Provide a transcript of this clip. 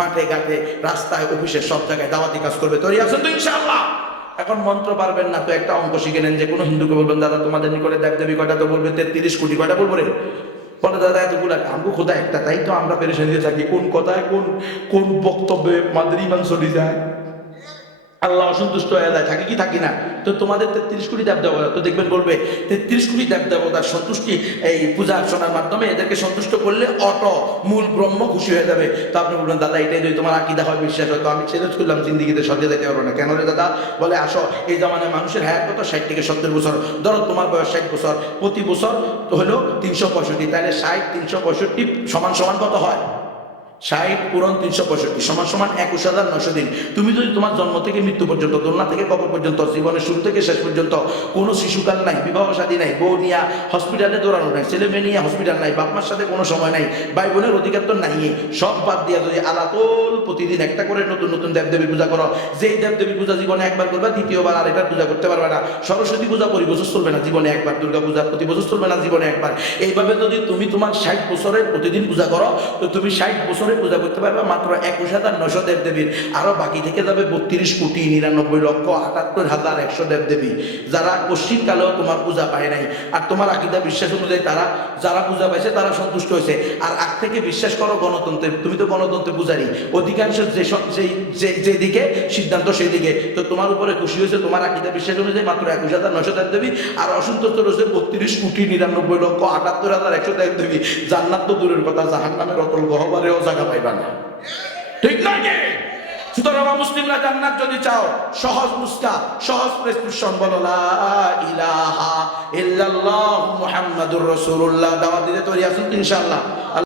মাঠে ঘাটে রাস্তায় অফিসে সব জায়গায় দাওয়াতি কাজ করবে। তৈরি আছেন তো ইনশাআল্লাহ? এখন মন্ত্র পারবেন না তো একটা অঙ্ক শিখে নেন, যে কোনো হিন্দুকে বলবেন দাদা তোমাদের নিকটে দেবদেবী কয়টা, তো বলবে 33 কোটি। কয়টা বলবো রে? বলে দাদা এতগুলো, আমগো খোদা একটা, তাই তো আমরা পেরেশানি দিয়ে থাকি, কোন কথায় কোন কোন বক্তব্যে মাদের ইমান চলে যায়, আল্লাহ অসন্তুষ্ট হয়ে যায়, থাকি কি থাকি না। তো তোমাদের 33 কোটি দেব দেবতা, তো দেখবেন বলবে 33 কোটি দেব দেবতার সন্তুষ্টি এই পূজা অর্চনার মাধ্যমে এদেরকে সন্তুষ্ট করলে মূল ব্রহ্ম খুশি হয়ে যাবে। তো আপনি বলবেন দাদা এটাই যদি তোমার আকীদা হয়, বিশ্বাস হয়, তো আমি চ্যালেঞ্জ করলাম জিন্দিগিতে স্বর্গে যেতে পারবো না। কেন রে দাদা? বলে আসো, এই জামানায় মানুষের হায়াত কত, 60 থেকে 70 বছর। ধরো তোমার বয়স 60 বছর, প্রতি বছর তো হলো 365, তাহলে 60 365 সমান সমান কত হয়? 60 পূরণ 365 সমান সমান 21,900 দিন। তুমি যদি তোমার জন্ম থেকে মৃত্যু পর্যন্ত, দোলনা থেকে কবর পর্যন্ত, জীবনের শুরু থেকে শেষ পর্যন্ত কোনো শিশুকাল নাই, বিবাহ শাদী নাই, বউ নিয়ে হসপিটালে দৌড়ানো নাই, ছেলে মেয়ে নিয়ে হসপিটাল নাই, বাপ মার সাথে কোনো সময় নাই, ভাই বোনের অধিকার তো নাই, সব বাদ দিয়া যদি আলাতল প্রতিদিন একটা করে নতুন নতুন দেবদেবীর পূজা করো, যেই দেবদেবীর পূজা জীবনে একবার করবা, দ্বিতীয়বার আর এটার পূজা করতে পারবে না। সরস্বতী পূজা প্রতি বছর চলবে না, জীবনে একবার। দুর্গা পূজা প্রতি বছর চলবে না, জীবনে একবার। এইভাবে যদি তুমি তোমার 60 বছরের প্রতিদিন পূজা করো, তো তুমি 60 বছরে পূজা করতে পারবে মাত্র 21,900 দেবদেবীর। আরো বাকি থেকে যাবে 32 কোটি 99 লক্ষ 78,100 দেবদেবী, যারা পশ্চিম কালেও তোমার পূজা পায় নাই। আর তোমার আকীদা বিশ্বাস অনুযায়ী তারা যারা পূজা পাইছে তারা সন্তুষ্ট হয়েছে। আর আগ থেকে বিশ্বাস করো গণতন্ত্রে, তুমি তো গণতন্ত্রে পূজারি, অধিকাংশ যেদিকে সিদ্ধান্ত সেই দিকে। তো তোমার উপরে খুশি হয়েছে তোমার আকীদা বিশ্বাস অনুযায়ী মাত্র 21,900 দেবদেবী, আর অসন্তুষ্ট রয়েছে 32 কোটি 99 লক্ষ 78,100 দেবদেবী। জান্নাত তো দূরের কথা, জাহান্নামের অতল গহ্বরেও জায়গা পাইবা না। ঠিক নয়? সুতরাং মুসলিমরা জান্নাত যদি চাও, সহজ নুসকা, সহজ প্রেসক্রিপশন, বলো লা ইলাহা ইল্লাল্লাহু মুহাম্মাদুর রাসূলুল্লাহ। দাওয়াত দিতে তৈরি আছেন ইনশাআল্লাহ?